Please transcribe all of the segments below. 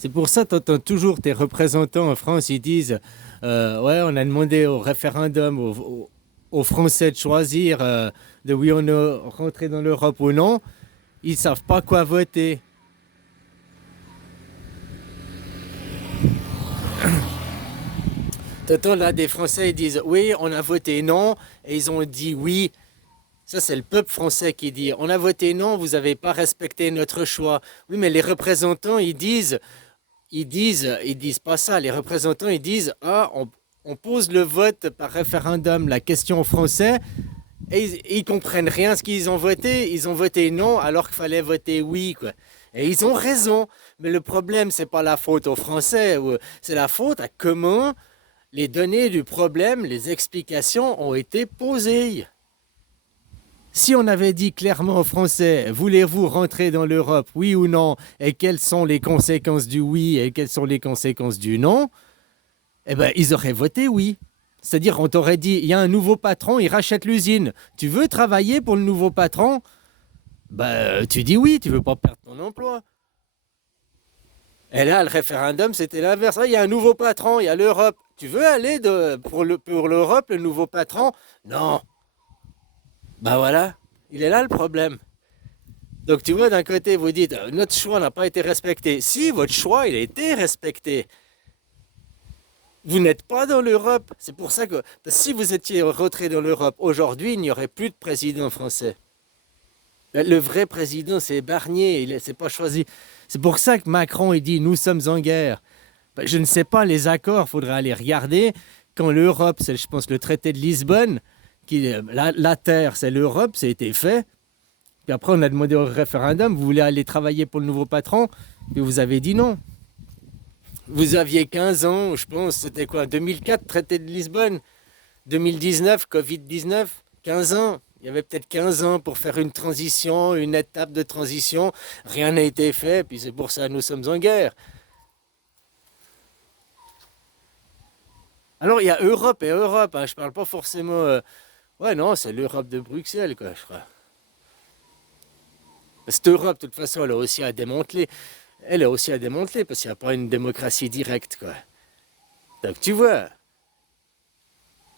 C'est pour ça que tu entends toujours tes représentants en France, ils disent ouais, on a demandé au référendum aux Français de choisir de oui ou non rentrer dans l'Europe ou non. Ils savent pas quoi voter. T'entends là des Français, ils disent oui, on a voté non, et ils ont dit oui. Ça, c'est le peuple français qui dit on a voté non, vous n'avez pas respecté notre choix. Oui, mais les représentants, ils disent pas ça. Les représentants, ils disent ah, on pose le vote par référendum, la question aux Français, et ils comprennent rien ce qu'ils ont voté. Ils ont voté non alors qu'il fallait voter oui, quoi. Et ils ont raison. Mais le problème, c'est pas la faute aux Français, c'est la faute à comment les données du problème, les explications ont été posées. Si on avait dit clairement aux Français, voulez-vous rentrer dans l'Europe, oui ou non, et quelles sont les conséquences du oui et quelles sont les conséquences du non, eh ben, ils auraient voté oui. C'est-à-dire, on t'aurait dit, il y a un nouveau patron, il rachète l'usine. Tu veux travailler pour le nouveau patron? Ben, tu dis oui, tu veux pas perdre ton emploi. Et là, le référendum, c'était l'inverse. Ah, il y a un nouveau patron, il y a l'Europe. Tu veux aller pour l'Europe, le nouveau patron? Non. Ben voilà, il est là le problème. Donc tu vois, d'un côté, vous dites, notre choix n'a pas été respecté. Si, votre choix, il a été respecté. Vous n'êtes pas dans l'Europe. C'est pour ça que si vous étiez rentré dans l'Europe aujourd'hui, il n'y aurait plus de président français. Le vrai président, c'est Barnier, il ne s'est pas choisi. C'est pour ça que Macron, il dit, nous sommes en guerre. Ben, je ne sais pas, les accords, il faudra aller regarder. Quand l'Europe, c'est, je pense, le traité de Lisbonne, la terre, c'est l'Europe, ça a été fait. Puis après, on a demandé au référendum, vous voulez aller travailler pour le nouveau patron? Puis vous avez dit non. Vous aviez 15 ans, je pense, c'était quoi? 2004, traité de Lisbonne. 2019, Covid-19, 15 ans. Il y avait peut-être 15 ans pour faire une transition, une étape de transition. Rien n'a été fait, puis c'est pour ça que nous sommes en guerre. Alors il y a Europe et Europe, hein. Je parle pas forcément. Ouais, non, c'est l'Europe de Bruxelles, quoi, je crois. Cette Europe, de toute façon, elle a aussi à démanteler. Elle a aussi à démanteler parce qu'il n'y a pas une démocratie directe, quoi. Donc tu vois,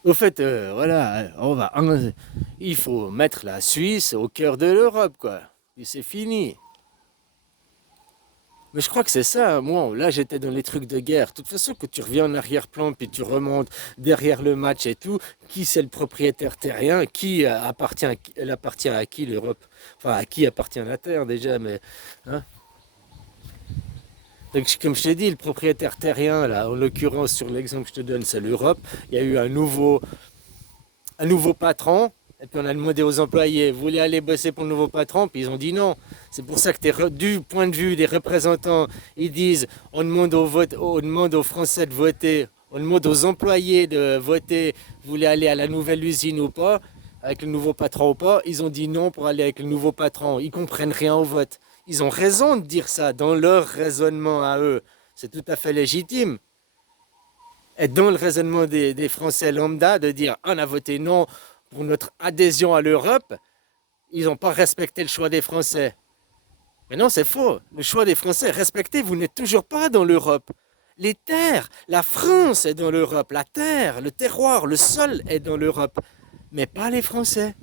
au fait, voilà, il faut mettre la Suisse au cœur de l'Europe, quoi. Et c'est fini. Mais je crois que c'est ça, moi, là j'étais dans les trucs de guerre. De toute façon, que tu reviens en arrière-plan, puis tu remontes derrière le match et tout, qui c'est le propriétaire terrien, elle appartient à qui l'Europe? Enfin, à qui appartient la terre déjà, mais... hein. Donc, comme je t'ai dit, le propriétaire terrien, là, en l'occurrence, sur l'exemple que je te donne, c'est l'Europe. Il y a eu un nouveau patron, et puis on a demandé aux employés, vous voulez aller bosser pour le nouveau patron? Puis ils ont dit non. C'est pour ça que du point de vue des représentants, ils disent, on demande aux Français de voter, on demande aux employés de voter, vous voulez aller à la nouvelle usine ou pas, avec le nouveau patron ou pas? Ils ont dit non pour aller avec le nouveau patron. Ils comprennent rien au vote. Ils ont raison de dire ça dans leur raisonnement à eux. C'est tout à fait légitime. Et dans le raisonnement des Français lambda, de dire on a voté non pour notre adhésion à l'Europe, ils n'ont pas respecté le choix des Français. Mais non, c'est faux. Le choix des Français, respectez, vous n'êtes toujours pas dans l'Europe. Les terres, la France est dans l'Europe. La terre, le terroir, le sol est dans l'Europe. Mais pas les Français.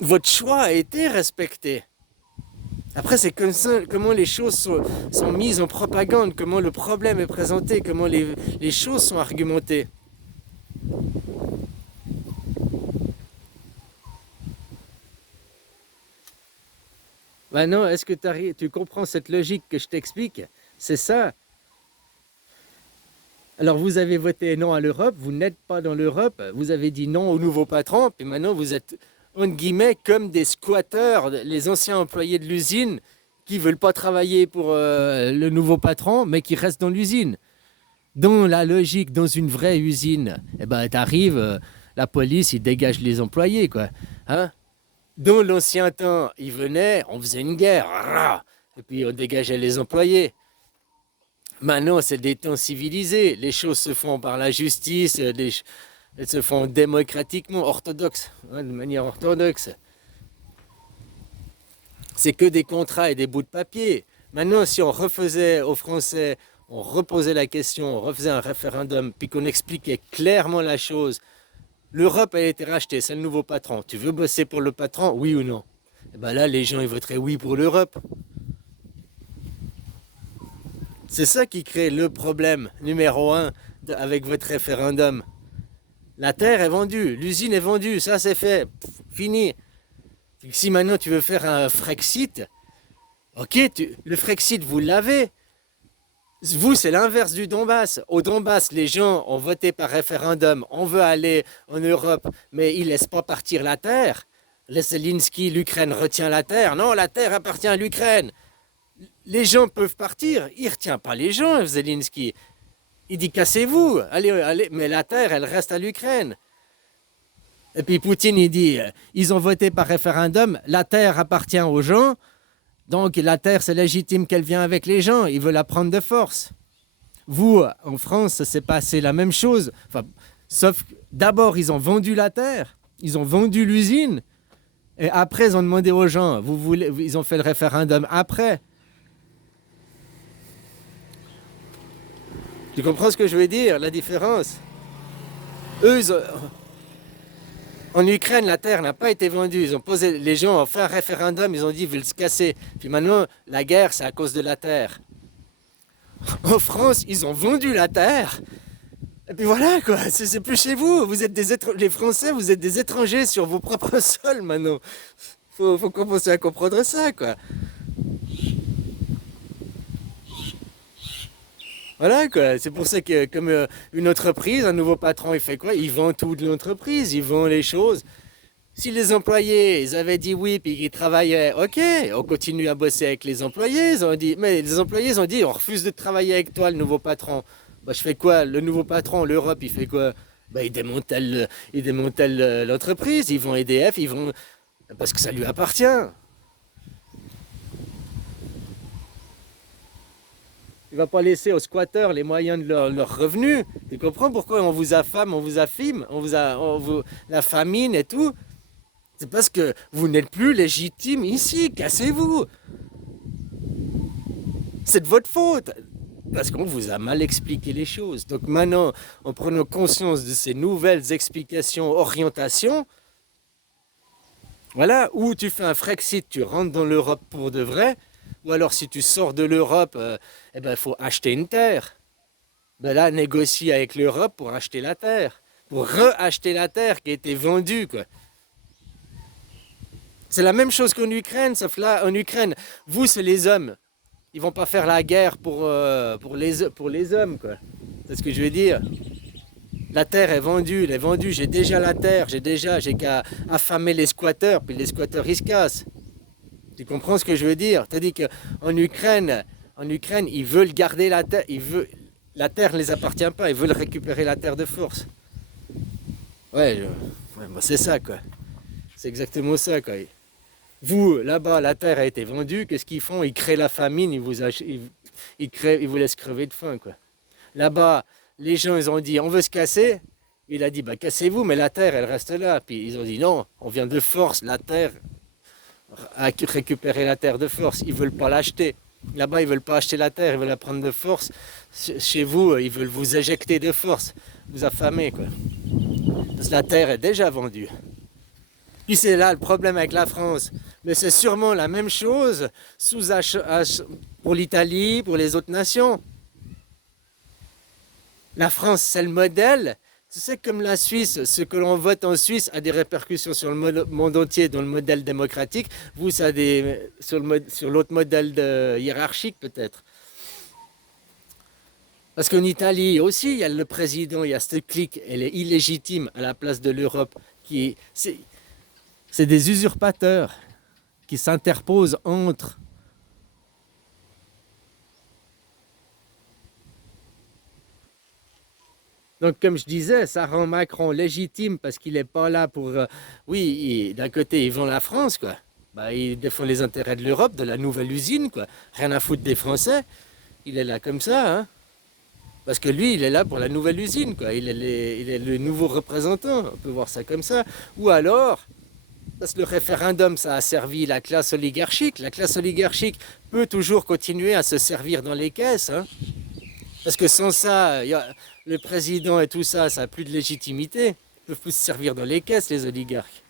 Votre choix a été respecté. Après, c'est comme ça, comment les choses sont mises en propagande, comment le problème est présenté, comment les choses sont argumentées. Maintenant, est-ce que tu comprends cette logique que je t'explique? C'est ça. Alors, vous avez voté non à l'Europe, vous n'êtes pas dans l'Europe, vous avez dit non au nouveau patron, puis maintenant vous êtes, entre guillemets, comme des squatteurs, les anciens employés de l'usine qui ne veulent pas travailler pour le nouveau patron, mais qui restent dans l'usine. Dans la logique, dans une vraie usine, eh ben, t'arrives, la police, il dégage les employés, quoi. Hein? Dans l'ancien temps, ils venaient, on faisait une guerre, et puis on dégageait les employés. Maintenant, c'est des temps civilisés. Les choses se font par la justice, elles se font démocratiquement, orthodoxe, hein, de manière orthodoxe. C'est que des contrats et des bouts de papier. Maintenant, si on refaisait aux Français, on reposait la question, on refaisait un référendum, puis qu'on expliquait clairement la chose, l'Europe a été rachetée, c'est le nouveau patron. Tu veux bosser pour le patron, oui ou non? Et ben là, les gens ils voteraient oui pour l'Europe. C'est ça qui crée le problème numéro un avec votre référendum. La terre est vendue, l'usine est vendue, ça c'est fait, fini. Si maintenant tu veux faire un Frexit, ok, le Frexit vous l'avez. Vous, c'est l'inverse du Donbass. Au Donbass, les gens ont voté par référendum. On veut aller en Europe, mais ils ne laissent pas partir la terre. Les Zelensky, l'Ukraine retient la terre. Non, la terre appartient à l'Ukraine. Les gens peuvent partir. Il ne retient pas les gens, Zelensky. Il dit cassez-vous. Allez, allez. Mais la terre, elle reste à l'Ukraine. Et puis Poutine, il dit ils ont voté par référendum. La terre appartient aux gens. Donc la terre, c'est légitime qu'elle vienne avec les gens. Ils veulent la prendre de force. Vous, en France, ça s'est passé la même chose. Enfin, sauf que d'abord, ils ont vendu la terre. Ils ont vendu l'usine. Et après, ils ont demandé aux gens. Ils ont fait le référendum après. Tu comprends ce que je veux dire, la différence? Eux, en Ukraine, la terre n'a pas été vendue. Les gens ont fait un référendum, ils ont dit qu'ils veulent se casser. Puis maintenant, la guerre, c'est à cause de la terre. En France, ils ont vendu la terre. Et puis voilà, quoi. C'est plus chez vous. Les Français, vous êtes des étrangers sur vos propres sols maintenant. Faut commencer à comprendre ça, quoi. Voilà, quoi. C'est pour ça que, comme une entreprise, un nouveau patron, il fait quoi? Il vend tout de l'entreprise, il vend les choses. Si les employés, ils avaient dit oui, puis qu'ils travaillaient, ok, on continue à bosser avec les employés. Mais les employés, ils ont dit, on refuse de travailler avec toi, le nouveau patron. Bah, je fais quoi? Le nouveau patron, l'Europe, il fait quoi? Bah, il démantèle l'entreprise, ils vont EDF, parce que ça lui appartient. Il va pas laisser aux squatteurs les moyens de leur revenu. Tu comprends pourquoi on vous affame, on vous affime, la famine et tout? C'est parce que vous n'êtes plus légitime ici. Cassez-vous. C'est de votre faute. Parce qu'on vous a mal expliqué les choses. Donc maintenant, en prenant conscience de ces nouvelles explications, orientations, voilà, ou tu fais un Frexit, tu rentres dans l'Europe pour de vrai, ou alors si tu sors de l'Europe, eh ben, il faut acheter une terre. Ben là, négocie avec l'Europe pour acheter la terre. Pour re-acheter la terre qui a été vendue, quoi. C'est la même chose qu'en Ukraine, sauf là, en Ukraine, vous, c'est les hommes. Ils vont pas faire la guerre pour les hommes, quoi. C'est ce que je veux dire. La terre est vendue, elle est vendue. J'ai déjà la terre, j'ai qu'à affamer les squatteurs, puis les squatteurs, ils se cassent. Tu comprends ce que je veux dire? C'est-à-dire qu'en Ukraine, ils veulent garder la terre, la terre ne les appartient pas, ils veulent récupérer la terre de force. Ouais, bah c'est ça, quoi. C'est exactement ça, quoi. Vous, là-bas, la terre a été vendue, qu'est-ce qu'ils font? Ils créent la famine, ils vous laissent crever de faim, quoi. Là-bas, les gens, ils ont dit, on veut se casser. Il a dit, bah cassez-vous, mais la terre, elle reste là. Puis ils ont dit, non, on vient de force, la terre, à récupérer la terre de force. Ils ne veulent pas l'acheter. Là-bas, ils ne veulent pas acheter la terre, ils veulent la prendre de force. Chez vous, ils veulent vous éjecter de force, vous affamer, quoi. Parce que la terre est déjà vendue. Puis c'est là le problème avec la France. Mais c'est sûrement la même chose pour l'Italie, pour les autres nations. La France, c'est le modèle. C'est comme la Suisse, ce que l'on vote en Suisse a des répercussions sur le monde entier dans le modèle démocratique. Vous, ça a sur l'autre modèle hiérarchique peut-être. Parce qu'en Italie aussi, il y a le président, il y a cette clique, elle est illégitime à la place de l'Europe. C'est des usurpateurs qui s'interposent entre. Donc, comme je disais, ça rend Macron légitime parce qu'il n'est pas là pour... oui, d'un côté, ils vont la France, quoi. Bah, il défend les intérêts de l'Europe, de la nouvelle usine, quoi. Rien à foutre des Français. Il est là comme ça, hein. Parce que lui, il est là pour la nouvelle usine, quoi. Il est le nouveau représentant. On peut voir ça comme ça. Ou alors, Parce que le référendum, ça a servi la classe oligarchique. La classe oligarchique peut toujours continuer à se servir dans les caisses, hein. Parce que sans ça, le président et tout ça, ça n'a plus de légitimité. Ils ne peuvent plus se servir dans les caisses, les oligarques.